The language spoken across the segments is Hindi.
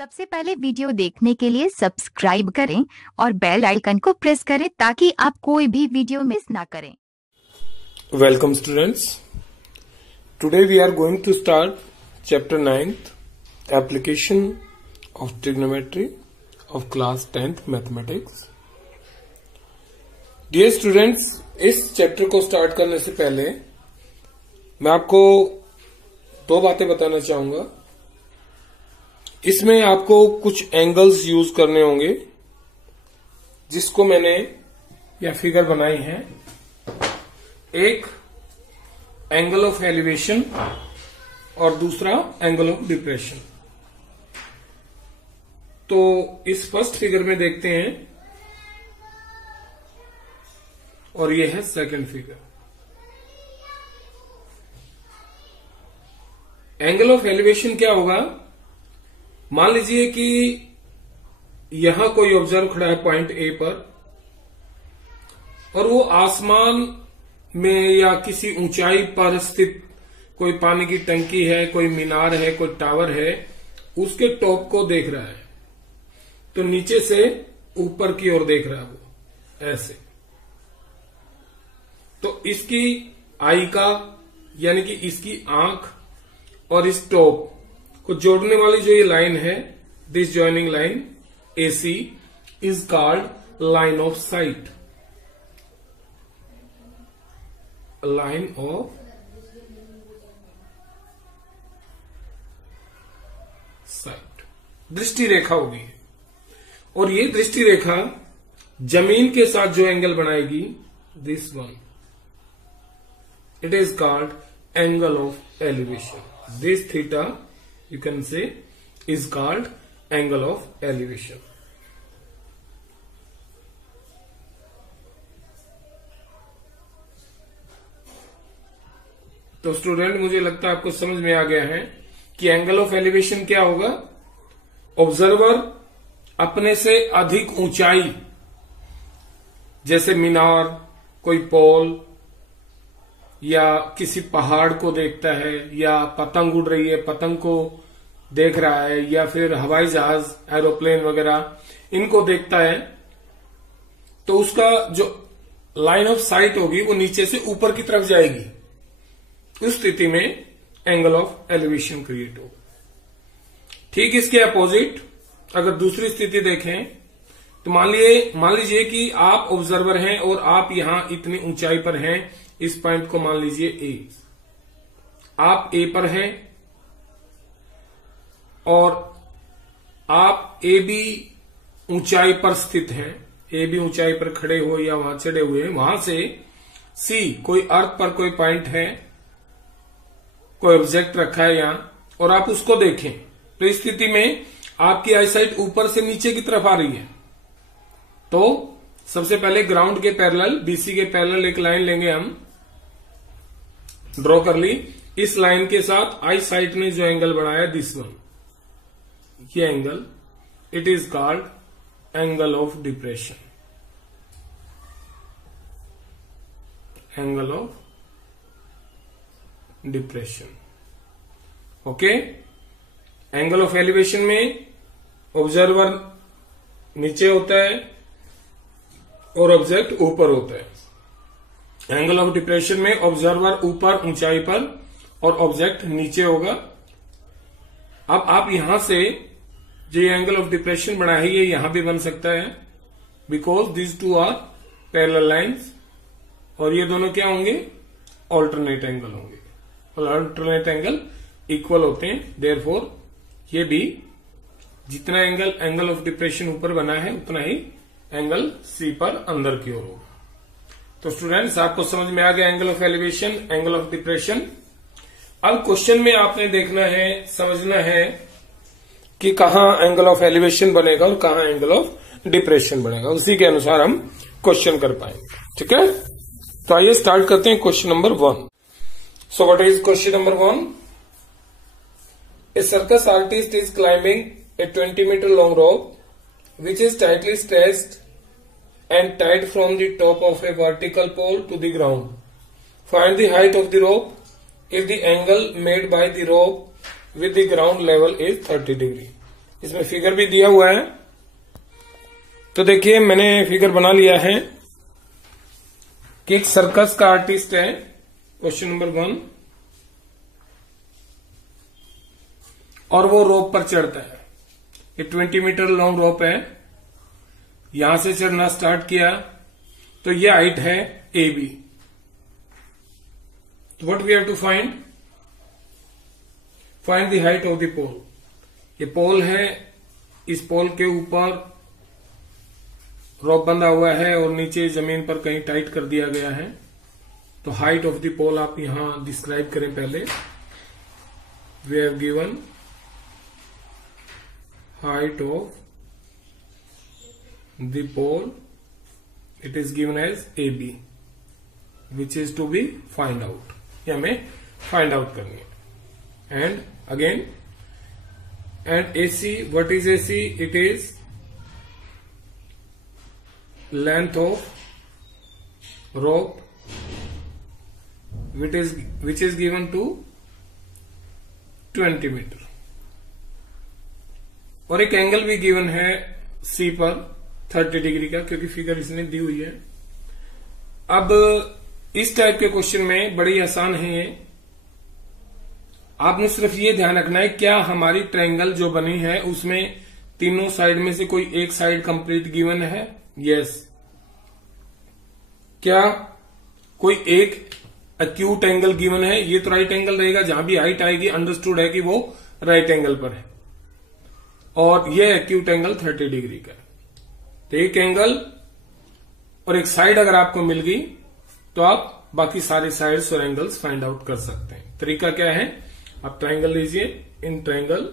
सबसे पहले वीडियो देखने के लिए सब्सक्राइब करें और बेल आइकन को प्रेस करें ताकि आप कोई भी वीडियो मिस ना करें। Welcome students. Today we are going to start chapter 9th application of trigonometry of class 10th mathematics. Dear students, इस चैप्टर को स्टार्ट करने से पहले मैं आपको दो बातें बताना चाहूंगा। इसमें आपको कुछ एंगल्स यूज करने होंगे जिसको मैंने यह फिगर बनाई है। एक एंगल ऑफ एलिवेशन और दूसरा एंगल ऑफ डिप्रेशन। तो इस फर्स्ट फिगर में देखते हैं और यह है second figure. Angle of elevation क्या होगा? मान लीजिए कि यहां कोई ऑब्जर्व खड़ा है पॉइंट ए पर और वो आसमान में या किसी ऊंचाई पर स्थित कोई पानी की टंकी है, कोई मीनार है, कोई टावर है, उसके टॉप को देख रहा है। तो नीचे से ऊपर की ओर देख रहा है वो ऐसे। तो इसकी आई का यानी कि इसकी आंख और इस टॉप को जोड़ने वाली जो ये लाइन है, this joining line AC is called line of site. Line of site दृष्टि रेखा होगी। और ये दृष्टि रेखा जमीन के साथ जो एंगल बनाएगी, this one, it is called angle of elevation. This theta you can say is called angle of elevation. तो स्टूडेंट, मुझे लगता है आपको समझ में आ गया है कि एंगल ऑफ एलिवेशन क्या होगा। ऑब्जर्वर अपने से अधिक ऊंचाई, जैसे मीनार, कोई पोल या किसी पहाड़ को देखता है, या पतंग उड़ रही है, पतंग को देख रहा है, या फिर हवाई जहाज, एरोप्लेन वगैरह, इनको देखता है, तो उसका जो लाइन ऑफ साइट होगी वो नीचे से ऊपर की तरफ जाएगी। उस स्थिति में एंगल ऑफ एलिवेशन क्रिएट होगा। ठीक इसके अपोजिट अगर दूसरी स्थिति देखें तो मान लीजिए कि आप ऑब्जर्वर हैं और आप यहां इतनी ऊंचाई पर हैं। इस पॉइंट को मान लीजिए ए। आप ए पर हैं और आप ए बी ऊंचाई पर स्थित हैं। ए बी ऊंचाई पर खड़े हो या वहां चढ़े हुए हैं। वहां से सी, कोई अर्थ पर कोई पॉइंट है, कोई ऑब्जेक्ट रखा है यहां, और आप उसको देखें। तो इस स्थिति में आपकी आईसाइट ऊपर से नीचे की तरफ आ रही है। तो सबसे पहले ग्राउंड के पैरेलल, बीसी के पैरेलल एक लाइन लेंगे, हम ड्रॉ कर ली। इस लाइन के साथ आई साइट ने जो एंगल बनाया, दिस वन, ये angle, it is called angle of depression. Angle of depression. Okay. Angle of elevation में ऑब्जर्वर नीचे होता है और ऑब्जेक्ट ऊपर होता है। एंगल ऑफ डिप्रेशन में ऑब्जर्वर ऊपर ऊंचाई पर और ऑब्जेक्ट नीचे होगा। अब आप यहां से जो एंगल ऑफ डिप्रेशन बना है ये यहां भी बन सकता है, because this two are parallel lines, और ये दोनों क्या होंगे? ऑल्टरनेट एंगल होंगे। और ऑल्टरनेट एंगल इक्वल होते हैं। देयरफॉर ये भी जितना एंगल ऑफ डिप्रेशन ऊपर बना है उतना ही एंगल सी पर अंदर की ओर होगा। तो स्टूडेंट्स, आपको समझ में आ गया angle of elevation, angle of depression. अब क्वेश्चन में आपने देखना है, समझना है कि कहां एंगल ऑफ एलिवेशन बनेगा और कहां एंगल ऑफ डिप्रेशन बनेगा। उसी के अनुसार हम क्वेश्चन कर पाएंगे। ठीक है, तो आइए स्टार्ट करते हैं question number 1। So what is question number 1? A circus artist is climbing a 20 metre long rope which is tightly stretched and tied from the top of a vertical pole to the ground. Find the height of the rope if the angle made by the rope with the ground level is 30 degree. इसमें फिगर भी दिया हुआ है। तो देखिए मैंने फिगर बना लिया है कि एक सर्कस का आर्टिस्ट है। क्वेश्चन नंबर 1, और वो रोप पर चढ़ता है। ये 20 मीटर लॉन्ग रोप है। यहां से चढ़ना स्टार्ट किया तो ये हाइट है AB। तो what we have to find the height of the pole. ये पोल है, इस पोल के ऊपर रोप बंधा हुआ है और नीचे जमीन पर कहीं टाइट कर दिया गया है। तो हाइट ऑफ द पोल आप यहां डिस्क्राइब करें। पहले we have given height of the pole, it is given as AB, which is to be find out। ये हमें find out करनी है। And again, and AC, what is AC? It is length of rope which is given to 20 metre. और एक एंगल भी गिवन है C पर 30 डिग्री का, क्योंकि फिगर इसने दी हुई है। अब इस टाइप के क्वेश्चन में बड़ी आसान है ये। आपने सिर्फ ये ध्यान रखना है क्या हमारी ट्रायंगल जो बनी है उसमें तीनों साइड में से कोई एक साइड कंप्लीट गिवन है। यस। क्या कोई एक एक्यूट एंगल गिवन है? ये तो राइट एंगल रहेगा। जहां भी हाइट आएगी अंडरस्टूड है कि वो राइट एंगल पर है। और ये एक्यूट एंगल 30 डिग्री का है। तो एक एंगल और एक साइड अगर आपको मिल गई तो आप बाकी सारे साइड्स और एंगल्स फाइंड आउट कर सकते हैं। तरीका क्या है? आप ट्रायंगल लीजिए, इन ट्रायंगल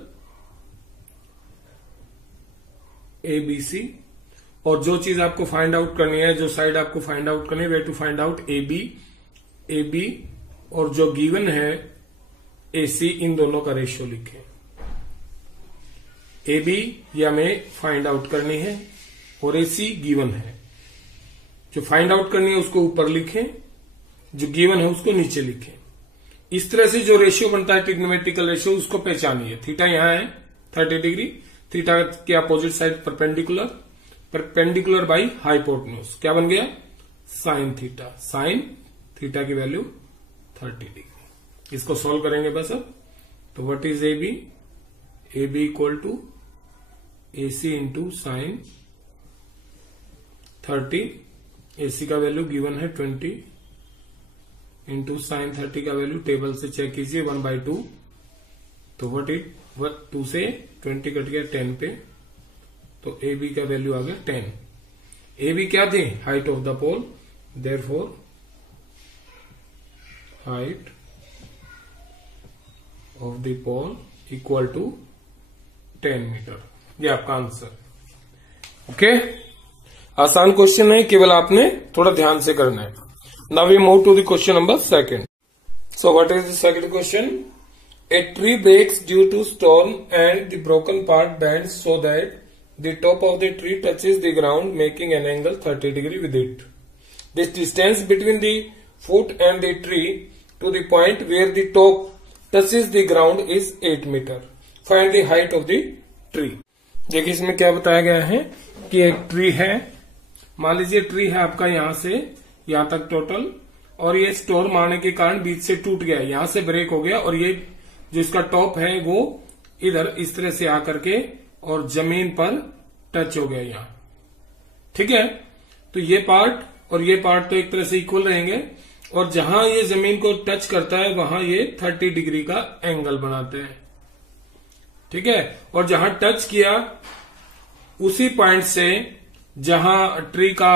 ABC, और जो चीज आपको फाइंड आउट करनी है, जो साइड आपको फाइंड आउट करनी है, way to find out AB, और जो गिवन है AC, इन दोनों का रेशियो लिखें। AB ये हमें फाइंड आउट करनी है और AC गिवन है। जो फाइंड आउट करनी है उसको ऊपर लिखें, जो गिवन है उसको नीचे लिखें। इस तरह से जो रेशियो बनता है ट्रिग्नोमेट्रिकल रेशियो, उसको पहचानिए। थीटा यहां है 30 डिग्री, थीटा के opposite side perpendicular by hypotenuse क्या बन गया? Sine theta. साइन थीटा की वैल्यू 30 डिग्री। इसको सॉल्व करेंगे बस अब। तो what is AB? AB equal to AC into sine 30। AC का वैल्यू गिवन है 20 इंटू साइन 30 का वैल्यू टेबल से चेक कीजिए 1/2। तो वट 2 से 20 कट गया 10 पे, तो AB का वैल्यू आ गया 10। AB क्या थे? Height of the pole. Therefore height of the pole equal to 10 metre. ये आपका आंसर। ओके, आसान क्वेश्चन है, केवल आपने थोड़ा ध्यान से करना है। Now we move to the question number 2। So what is the second question? A tree breaks due to storm and the broken part bends so that the top of the tree touches the ground making an angle 30 degree with it. This distance between the foot and the tree to the point where the top touches the ground is 8 metre. Find the height of the tree. देखिए इसमें क्या बताया गया है कि एक ट्री है। मान लीजिए ट्री है आपका यहां से यहां तक टोटल, और ये स्टोर मारने के कारण बीच से टूट गया, यहां से ब्रेक हो गया, और ये जो इसका टॉप है वो इधर इस तरह से आकर के और जमीन पर टच हो गया यहां। ठीक है, तो ये पार्ट और ये पार्ट तो एक तरह से इक्वल रहेंगे, और जहां ये जमीन को टच करता है वहां ये 30 डिग्री का एंगल बनाते हैं। ठीक है, और जहां टच किया उसी पॉइंट से जहां ट्री का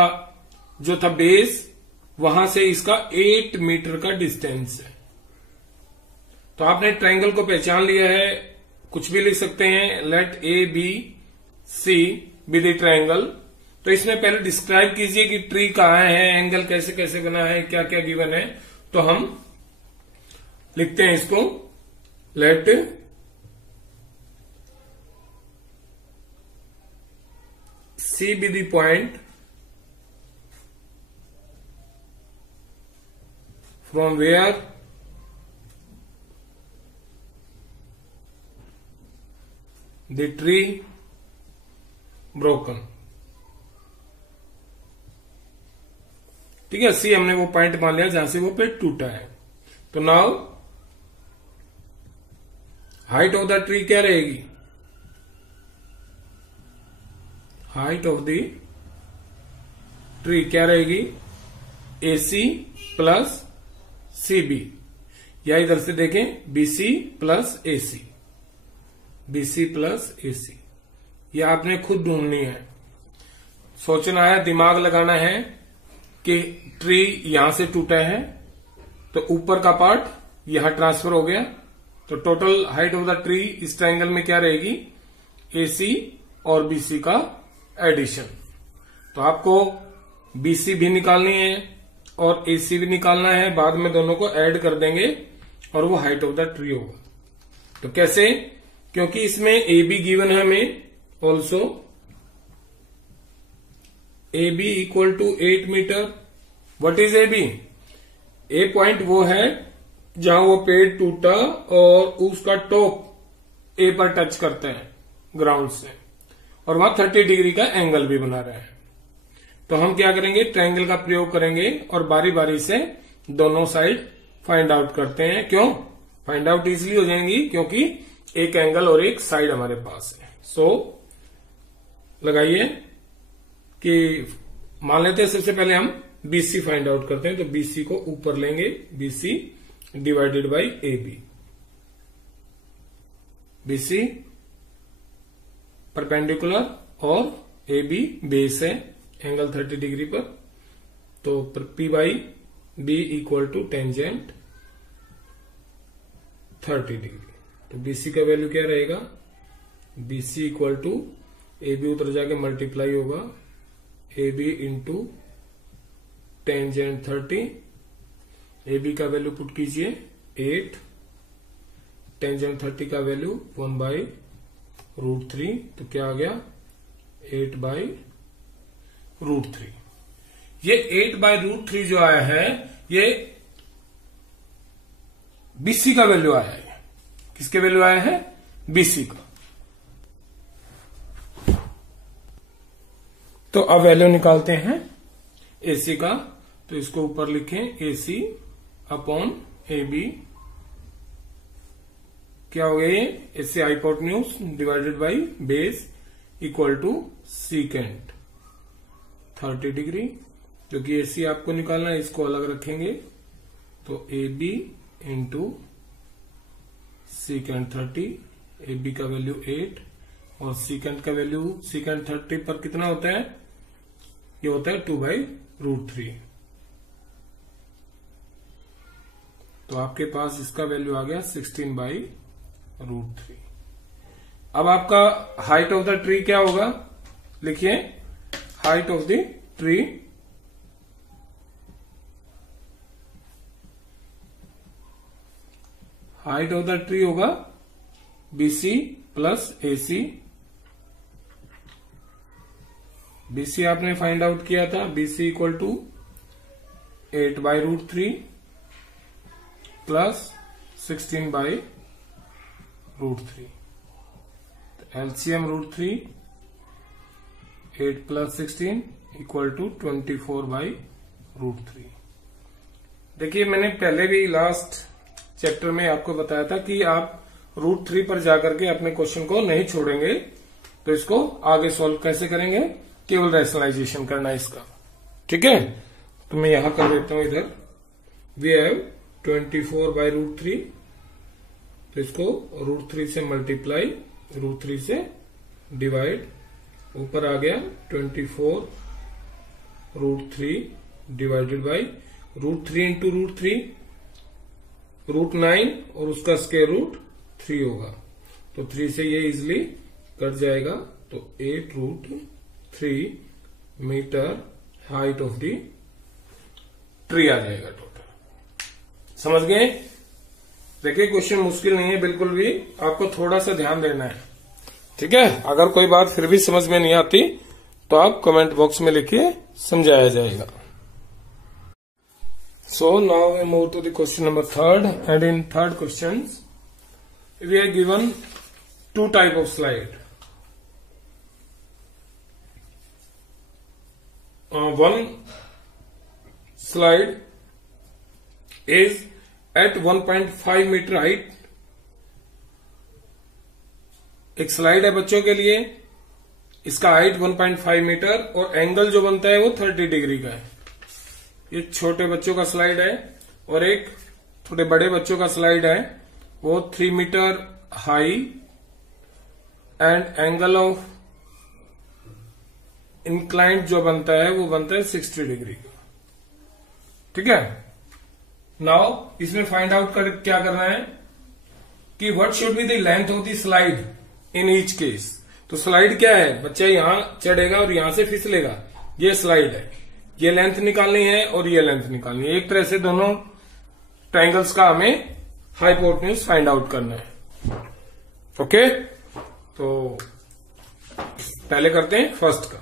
जो था बेस, वहां से इसका 8 मीटर का डिस्टेंस है। तो आपने ट्रायंगल को पहचान लिया है, कुछ भी लिख सकते हैं। Let ABC be the triangle. तो इसमें पहले डिस्क्राइब कीजिए कि ट्री कहाँ है, एंगल कैसे कैसे बना है, क्या क्या गिवन है। तो हम लिखते हैं इसको, let C be the point from where the tree broken. ठीक है, सी हमने वो पॉइंट मान लिया जहां से वो पेड़ टूटा है। तो now height of the tree क्या रहेगी? हाइट ऑफ द ट्री क्या रहेगी? AC प्लस CB, या इधर से देखें BC plus AC, BC plus AC। यह आपने खुद ढूंढनी है, सोचना है, दिमाग लगाना है कि ट्री यहां से टूटा है तो ऊपर का पार्ट यहां ट्रांसफर हो गया, तो total height of the tree इस ट्रायंगल में क्या रहेगी? AC और BC का एडिशन। तो आपको BC भी निकालनी है और AC भी निकालना है, बाद में दोनों को ऐड कर देंगे और वो हाइट ऑफ द ट्री होगा। तो कैसे? क्योंकि इसमें AB गिवन है हमें, also AB equal to 8 metre. What is AB? A point वो है जहां वो पेड़ टूटा और उसका टॉप A पर टच करता है ग्राउंड से, और वहां 30 डिग्री का एंगल भी बना रहा है। तो हम क्या करेंगे? ट्रायंगल का प्रयोग करेंगे और बारी बारी से दोनों साइड फाइंड आउट करते हैं। क्यों फाइंड आउट? इजली हो जाएंगी क्योंकि एक एंगल और एक साइड हमारे पास है। सो लगाइए कि मान लेते हैं सबसे पहले हम BC फाइंड आउट करते हैं, तो BC को ऊपर लेंगे, BC divided by AB। BC perpendicular और AB बेस है एंगल 30 डिग्री पर, तो P by B equal to tangent 30 degree. तो BC का वैल्यू क्या रहेगा? BC इक्वल टू AB उधर जाके मल्टीप्लाई होगा, AB इंटू टेंजेंट 30। AB का वैल्यू पुट कीजिए 8, टेंजेंट 30 का वैल्यू 1 बाई √3, तो क्या आ गया? 8 बाई √3। ये 8 बाई √3 जो आया है ये BC का वैल्यू आया है। किसके वैल्यू आया है? BC का। तो अब वैल्यू निकालते हैं AC का, तो इसको ऊपर लिखें AC अपॉन AB। क्या हो गया ये? AC hypotenuse divided by base equal to secant 30 degree. क्योंकि AC आपको निकालना है, इसको अलग रखेंगे, तो AB इंटू सीकेंट 30। AB का वैल्यू 8 और सीकेंट का वैल्यू सीकेंट 30 पर कितना होता है? ये होता है 2 बाई √3। तो आपके पास इसका वैल्यू आ गया 16 बाई √3। अब आपका हाइट ऑफ द ट्री क्या होगा? लिखिए height of the tree height of the tree होगा BC प्लस AC। BC आपने फाइंड आउट किया था, BC equal to 8 by √3 plus 16 by √3। LCM √3, 8 plus 16 equal to 24 by √3। देखिए मैंने पहले भी लास्ट चैप्टर में आपको बताया था कि आप √3 पर जाकर के अपने क्वेश्चन को नहीं छोड़ेंगे, तो इसको आगे सॉल्व कैसे करेंगे? केवल रैशनलाइजेशन करना है इसका। ठीक है, तो मैं यहां कर देता हूं इधर। वी हैव 24 बाई √3, तो इसको √3 से मल्टीप्लाई, √3 से डिवाइड, ऊपर आ गया 24 √3 डिवाइडेड बाई √3 इंटू √3 √9 और उसका स्क्वायर रूट 3 होगा, तो 3 से ये इजिली कट जाएगा, तो 8√3 metre height of the tree आ जाएगा टोटल। समझ गए? देखिए क्वेश्चन मुश्किल नहीं है बिल्कुल भी, आपको थोड़ा सा ध्यान देना है। ठीक है, अगर कोई बात फिर भी समझ में नहीं आती तो आप कमेंट बॉक्स में लिखिए, समझाया जाएगा। So now we move to the question number 3rd, and in third questions we are given two type of slide. one slide is at 1.5 metre height. एक स्लाइड है बच्चों के लिए, इसका हाइट 1.5 मीटर और एंगल जो बनता है वो 30 डिग्री का है। ये छोटे बच्चों का स्लाइड है और एक थोड़े बड़े बच्चों का स्लाइड है, वो 3 metre high and angle of inclined जो बनता है वो बनता है 60 डिग्री का। ठीक है। नाउ इसमें फाइंड आउट क्या करना है कि what should be the length of the slide in each case. तो स्लाइड क्या है, बच्चा यहां चढ़ेगा और यहां से फिसलेगा, ये स्लाइड है। ये लेंथ निकालनी है और ये लेंथ निकालनी है। एक तरह से दोनों ट्रायंगल्स का हमें हाइपोटेन्यूज फाइंड आउट करना है। ओके, तो पहले करते हैं फर्स्ट का।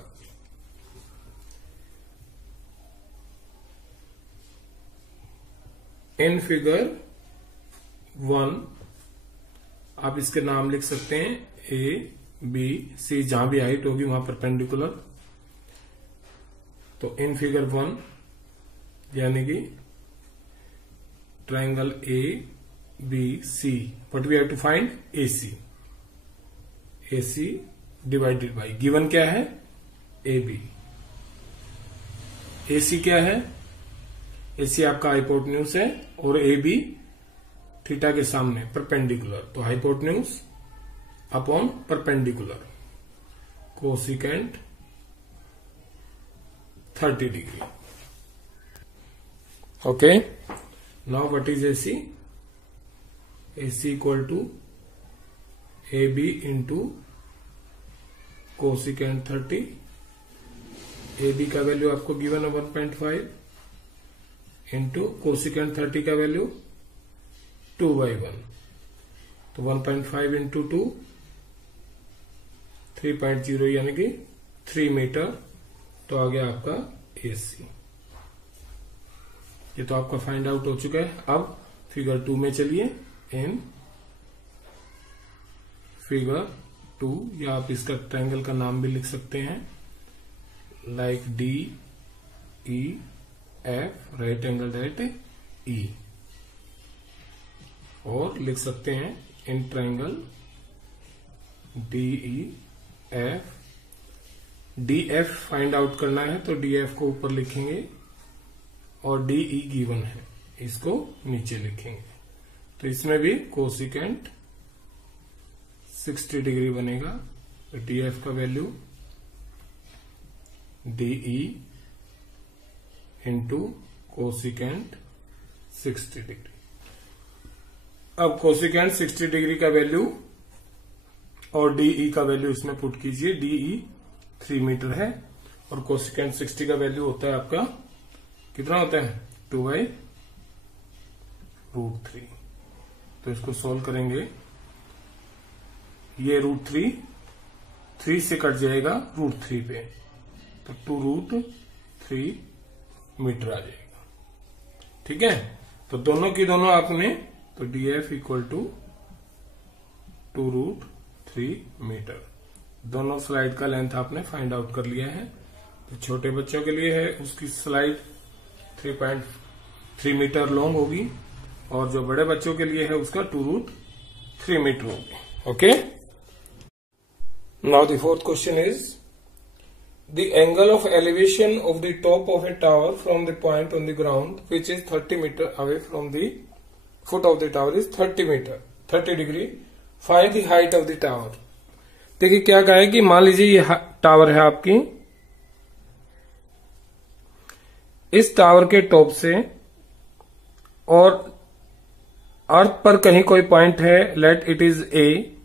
इन फिगर 1 आप इसके नाम लिख सकते हैं ए बी सी, जहां भी हाइट होगी वहां परपेंडिकुलर। तो इन फिगर 1 यानी कि triangle A B C, what we have to find A C divided by given क्या है ए बी। ए सी क्या है, ए सी आपका हाइपोटेन्यूज है और ए बी थीटा के सामने परपेंडिकुलर, तो hypotenuse upon perpendicular cosecant 30 degree. Okay, now what is A C? A C equal to A B into cosecant 30। A B का वैल्यू आपको गिवन है 1.5 इंटू कोसिकेंट 30 का वैल्यू 2/1। तो 1.5 इंटू 2 3.0 यानी कि 3 मीटर। तो आ गया आपका AC। ये तो आपका फाइंड आउट हो चुका है। अब फिगर 2 में चलिए। इन फिगर 2, या आप इसका ट्रायंगल का नाम भी लिख सकते हैं, like DEF right angle at E, और लिख सकते हैं in triangle DEF। DF find out करना है तो DF को ऊपर लिखेंगे और DE गिवन है, इसको नीचे लिखेंगे। तो इसमें भी कोसिकेंट 60 डिग्री बनेगा। तो DF का value DE into cosecant 60 degree. अब कोसिकेंट 60 डिग्री का वैल्यू और DE का वैल्यू इसमें पुट कीजिए। DE 3 मीटर है और कोसिकेंट 60 का वैल्यू होता है आपका, कितना होता है 2/√3। तो इसको सोल्व करेंगे, ये √3 से कट जाएगा √3 पे, तो 2√3 मीटर आ जाएगा। ठीक है, तो दोनों की दोनों आपने, तो DF इक्वल टू 2√3 मीटर। दोनों स्लाइड का लेंथ आपने फाइंड आउट कर लिया है। तो छोटे बच्चों के लिए है, उसकी स्लाइड 3.3 मीटर लॉन्ग होगी, और जो बड़े बच्चों के लिए है उसका 2√3 मीटर होगी। Okay, now the fourth question is the angle of elevation of the top of a tower from the point on the ground which is 30 meter away from the foot of the tower is 30 degree. Find the height of the tower. देखिए क्या कहा है कि मान लीजिए ये टावर है आपकी, इस टावर के टॉप से और अर्थ पर कहीं कोई पॉइंट है, लेट इट इज ए,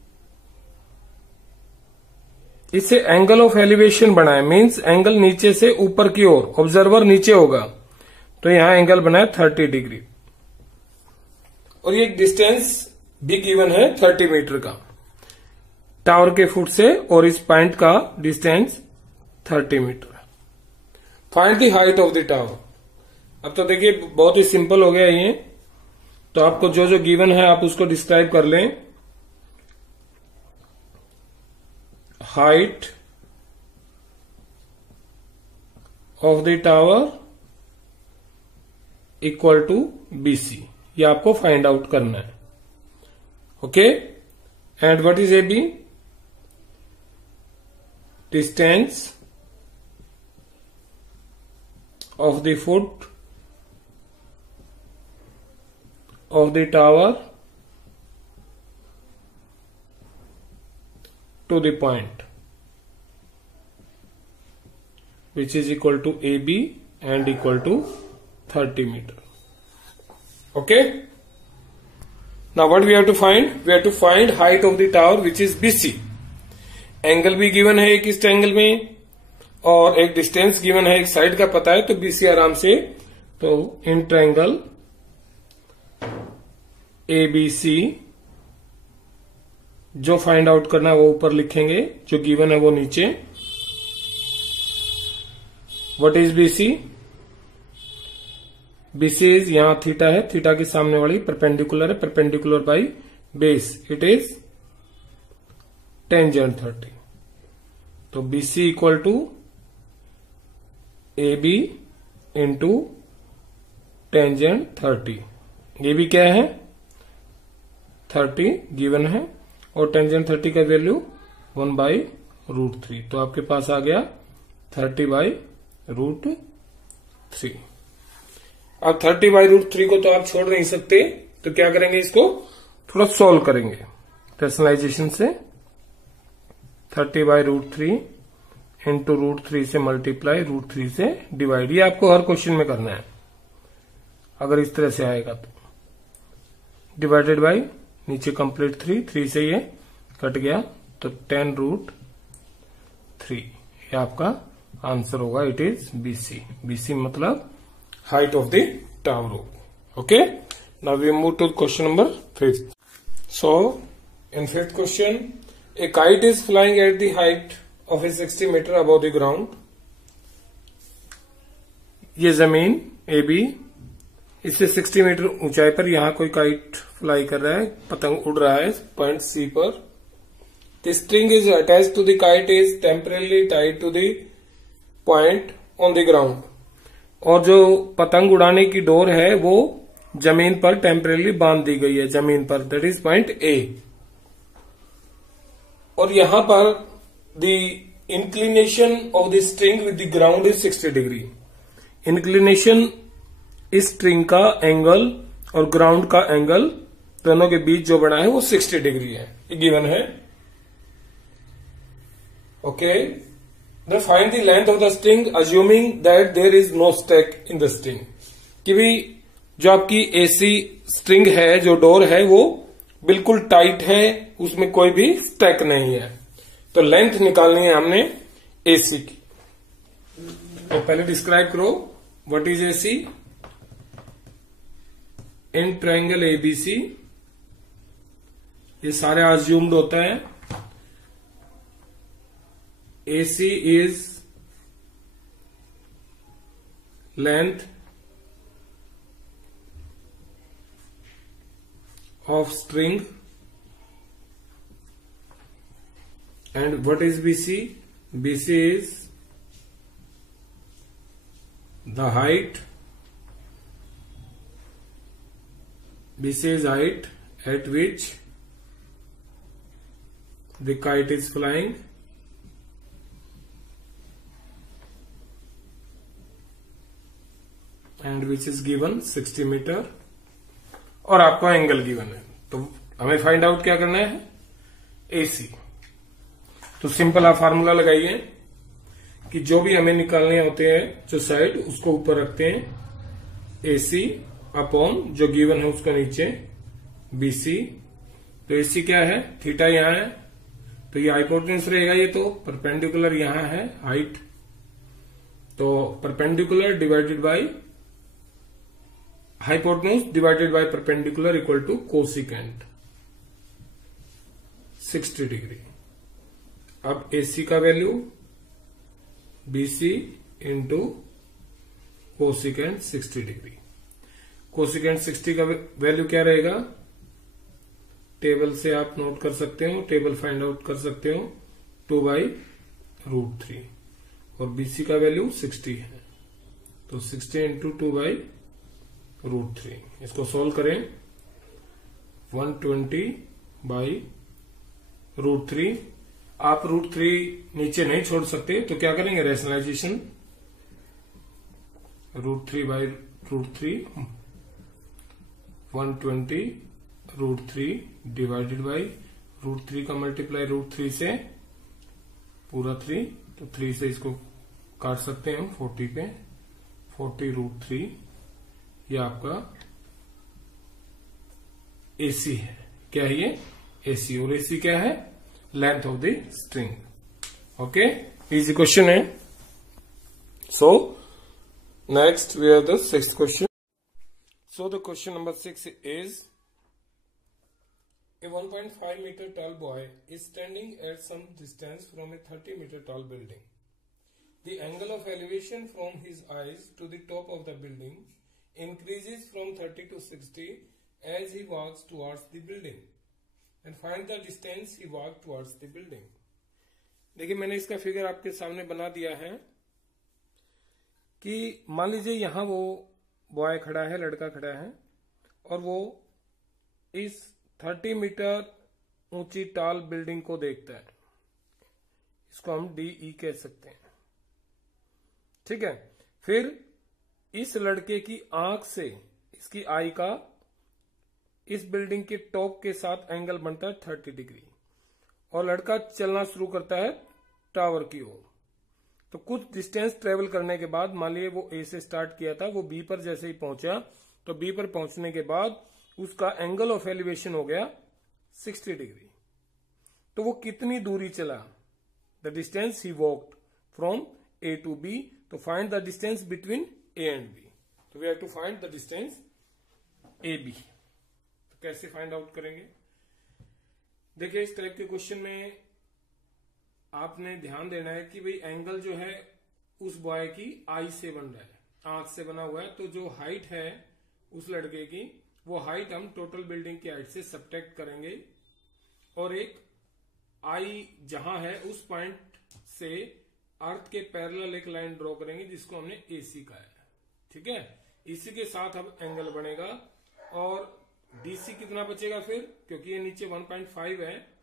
इससे एंगल ऑफ एलिवेशन बनाए, मींस एंगल नीचे से ऊपर की ओर, ऑब्जर्वर नीचे होगा, तो यहां एंगल बनाए 30 डिग्री, और ये डिस्टेंस भी गिवन है 30 मीटर का टावर के फुट से, और इस पॉइंट का distance 30 metre. Find the height of the tower. अब तो देखिए बहुत ही सिंपल हो गया ये, तो आपको जो जो गिवन है आप उसको डिस्क्राइब कर लें। Height of the tower equal to BC, ये आपको फाइंड आउट करना है. Okay, and what is AB? Distance of the foot of the tower to the point, which is equal to AB and equal to 30 meter. Okay. Now what we have to find? We have to find height of the tower, which is BC. Angle भी गिवन है एक इस एंगल में और एक डिस्टेंस गिवन है एक साइड का पता है, तो BC आराम से, तो इन ट्रायंगल ABC जो फाइंड आउट करना है वो ऊपर लिखेंगे, जो गिवन है वो नीचे. What is BC? BC is, यहां थीटा है, थीटा के सामने वाली परपेंडिकुलर है, perpendicular by base, it is tangent 30. तो BC equal to AB into tangent 30. AB क्या है? 30 गिवन है और टेंजेंट 30 का वैल्यू 1/√3. तो आपके पास आ गया 30/√3. अब 30/√3 को तो आप छोड़ नहीं सकते, तो क्या करेंगे, इसको थोड़ा सॉल्व करेंगे रैशनलाइजेशन से. 30/√3 इंटू √3 से मल्टीप्लाई, √3 से डिवाइड. ये आपको हर क्वेश्चन में करना है अगर इस तरह से आएगा तो. डिवाइडेड बाई नीचे कंप्लीट 3 से ये कट गया, तो 10√3 ये आपका आंसर होगा. It is BC. BC मतलब height of the tower. Okay, now we move to question number 5. So in 5th question, a kite is flying at the height of 60 metre above the ground. ये जमीन AB, इससे 60 मीटर ऊंचाई पर यहां कोई काइट फ्लाई कर रहा है, पतंग उड़ रहा है पॉइंट C पर. The string is attach to the kite is temporarily tied to the point on the ground. और जो पतंग उड़ाने की डोर है वो जमीन पर टेम्परेली बांध दी गई है, जमीन पर, दैट इज पॉइंट A. और यहां पर the inclination of the string with the ground is 60 degree. Inclination इस स्ट्रिंग का एंगल और ग्राउंड का एंगल दोनों के बीच जो बना है वो 60 डिग्री है, ये गिवन है. Okay, then find the length of the string assuming that there is no slack in the string. कि भी जो आपकी AC स्ट्रिंग है, जो डोर है, वो बिल्कुल टाइट है, उसमें कोई भी स्टैक नहीं है. तो लेंथ निकालनी है हमने AC की. तो पहले डिस्क्राइब करो what is AC. In triangle ABC, ये सारे अज्यूम्ड होता है. AC is length of string and what is BC? BC is the height. BC is height at which the kite is flying, and which is given 60 metre. और आपको एंगल गिवन है, तो हमें फाइंड आउट क्या करना है? AC. तो सिंपल आप फार्मूला लगाइए कि जो भी हमें निकालने होते हैं, जो साइड, उसको ऊपर रखते हैं, AC अपॉन जो गिवन है उसका नीचे BC. तो AC क्या है? थीटा यहां है, तो ये हाइपोटेन्यूस रहेगा. ये तो परपेंडिकुलर यहां है हाइट, तो perpendicular divided by hypotenuse divided by perpendicular equal to cosecant 60 degree. अब AC का value BC into cosecant 60 degree. Cosecant 60 का वैल्यू क्या रहेगा? टेबल से आप नोट कर सकते हो, टेबल फाइंड आउट कर सकते हो, 2/√3. और BC का वैल्यू 60 है. तो 60 इंटू 2/√3। इसको सोल्व करें 120/√3। आप √3 नीचे नहीं छोड़ सकते तो क्या करेंगे, रैशनलाइजेशन √3/√3 120√3 डिवाइडेड बाई √3 का मल्टीप्लाई √3 से पूरा 3, तो 3 से इसको काट सकते हैं हम 40 पे, 40√3 ये आपका AC है। क्या है ये, AC, और AC क्या है, length of the string. Okay, easy question है। So next we have the 6th question. So the question number 6 is, a 1.5 meter tall boy is standing at some distance from a 30 meter tall building. The angle of elevation from his eyes to the top of the building increases from 30 to 60 as he walks towards the building, and find the distance he walked towards the building. देखिए मैंने इसका फिगर आपके सामने बना दिया है कि मान लीजिए यहां वो बॉय खड़ा है, लड़का खड़ा है, और वो इस 30 मीटर ऊंची टाल बिल्डिंग को देखता है। इसको हम DE कह सकते हैं, ठीक है। फिर इस लड़के की आंख से, इसकी आई का इस बिल्डिंग के टॉप के साथ एंगल बनता है 30 डिग्री, और लड़का चलना शुरू करता है टावर की ओर। तो कुछ डिस्टेंस ट्रेवल करने के बाद, मान लीजिए वो A से स्टार्ट किया था, वो B पर जैसे ही पहुंचा, तो B पर पहुंचने के बाद उसका एंगल ऑफ एलिवेशन हो गया 60 डिग्री। तो वो कितनी दूरी चला, the distance he walked from A to B। तो find the distance between A and B। तो we have to find the distance AB। तो कैसे फाइंड आउट करेंगे, देखिए इस टाइप के क्वेश्चन में आपने ध्यान देना है कि भाई एंगल जो है उस बॉय की आई से बन रहा है, आंख से बना हुआ है। तो जो हाइट है उस लड़के की, वो हाइट हम टोटल बिल्डिंग की हाइट से सब्ट्रैक्ट करेंगे, और एक आई जहां है उस पॉइंट से अर्थ के पैरेलल एक लाइन ड्रॉ करेंगे जिसको हमने AC कहा है, ठीक है। इसी के साथ अब एंगल बनेगा, और DC कितना बचेगा फिर, क्योंकि ये नीचे 1.5 है,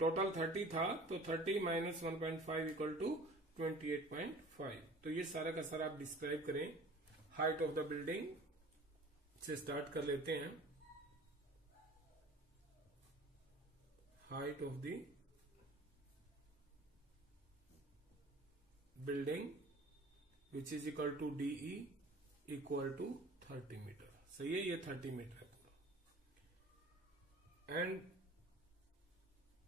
टोटल 30 था, तो 30 माइनस 1.5 इक्वल टू 28.5। तो ये सारा का सारा आप डिस्क्राइब करें। हाइट ऑफ द बिल्डिंग से स्टार्ट कर लेते हैं। Height of the building which is equal to DE equal to 30 metre. सही है, ये 30 मीटर है पूरा। And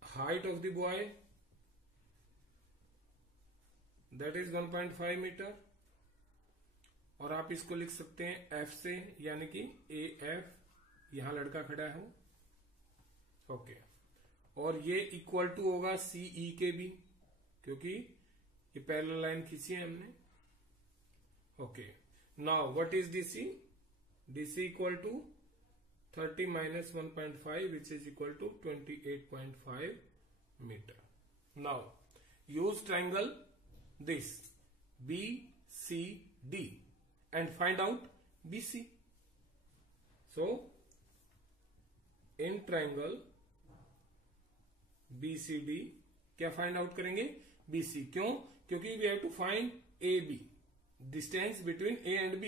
height of the boy, that is 1.5 metre, और आप इसको लिख सकते हैं F से, यानी कि AF, यहां लड़का खड़ा है, ओके। और ये इक्वल टू होगा CE के भी, क्योंकि ये पैरेलल लाइन खींची है हमने, okay. Now what is DC? DC equal to 30 minus 1.5 which is equal to 28.5 meter. Now use triangle this BCD and find out BC. So in triangle BCD क्या फाइंड आउट करेंगे, BC। क्यों, क्योंकि we have to find AB, distance between A and B।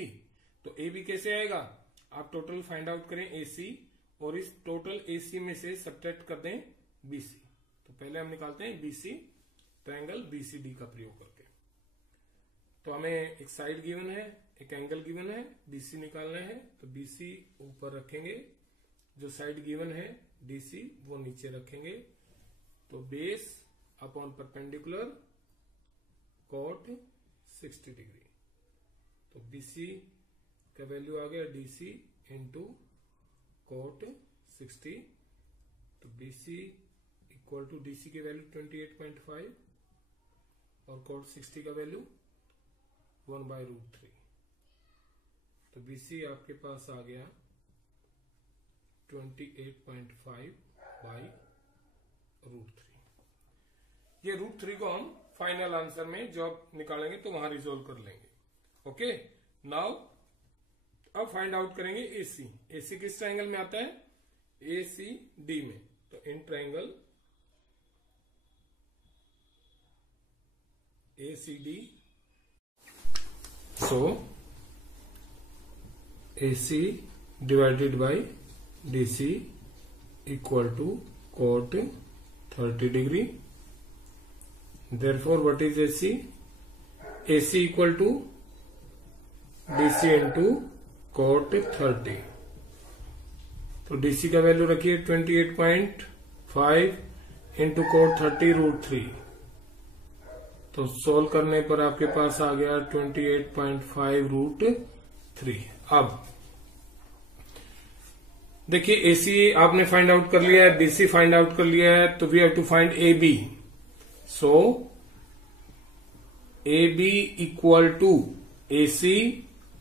तो AB कैसे आएगा, आप टोटल फाइंड आउट करें AC, और इस टोटल AC में से सब्ट्रैक्ट कर दें BC। तो पहले हम निकालते हैं BC, ट्रायंगल BCD का प्रयोग करके। तो हमें एक साइड गिवन है, एक एंगल गिवन है, BC निकालना है। तो BC ऊपर रखेंगे, जो साइड गिवन है DC वो नीचे रखेंगे। तो base upon perpendicular cot 60 degree. तो BC का वैल्यू आ गया DC इंटू कॉट 60। तो BC इक्वल टू DC की वैल्यू 28.5 और कॉट 60 का वैल्यू 1/√3। तो BC आपके पास आ गया 28.5/√3। ये √3 को हम फाइनल आंसर में जब निकालेंगे तो वहां रिजोल्व कर लेंगे। ओके, नाउ अब फाइंड आउट करेंगे एसी। एसी किस ट्राइंगल में आता है? ACD में। तो in triangle ACD, so AC divided by DC equal to cot 30 degree. Therefore, what is AC? AC equal to DC into cot 30. तो DC का वैल्यू रखिए 28.5 इंटू cot 30 √3। तो सोल्व करने पर आपके पास आ गया 28.5 √3। अब देखिए AC आपने फाइंड आउट कर लिया है, BC फाइंड आउट कर लिया है, तो we have to find AB। So AB equal to AC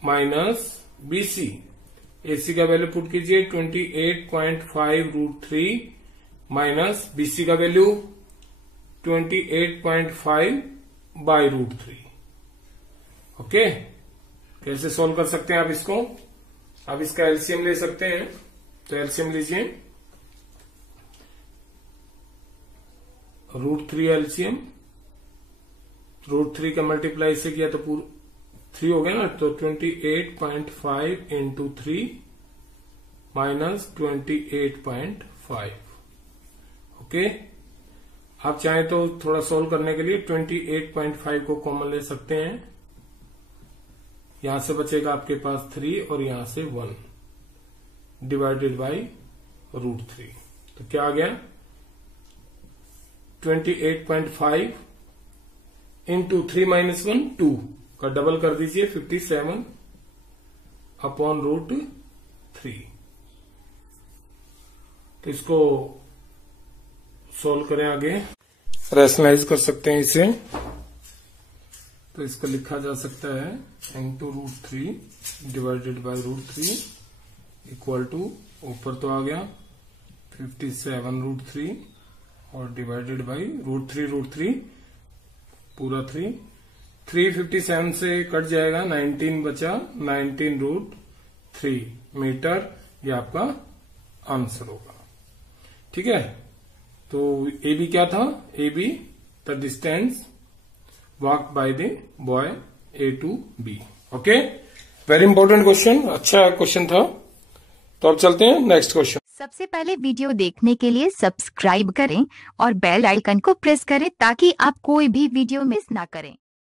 minus BC। AC का वैल्यू पुट कीजिए 28.5 √3 माइनस BC का वैल्यू 28.5 बाई √3। ओके, कैसे सॉल्व कर सकते हैं आप इसको? अब इसका एलसीएम ले सकते हैं। तो एलसीएम लीजिए, √3 एलसीएम, √3 का मल्टीप्लाई से किया तो पूरा 3 हो गया ना। तो 28.5 इंटू 3 माइनस 28.5। ओके, आप चाहें तो थोड़ा सोल्व करने के लिए 28.5 को कॉमन ले सकते हैं। यहां से बचेगा आपके पास 3 और यहां से 1 डिवाइडेड बाई √3। तो क्या आ गया? 28.5 इंटू 3 माइनस 1 2 का डबल कर दीजिए 57 अपॉन √3। तो इसको सोल्व करें, आगे रैशनलाइज कर सकते हैं इसे। तो इसको लिखा जा सकता है into √3 divided by √3 equal to, ऊपर तो आ गया 57 √3 और डिवाइडेड बाई √3 पूरा 357 से कट जाएगा, 19 बचा, 19 √3 मीटर। ये आपका आंसर होगा। ठीक है, तो AB क्या था? AB the distance walk by the boy A to B। Okay, very important question, अच्छा क्वेश्चन था। तो अब चलते हैं नेक्स्ट क्वेश्चन। सबसे पहले वीडियो देखने के लिए सब्सक्राइब करें और बेल आइकन को प्रेस करें ताकि आप कोई भी वीडियो मिस ना करें।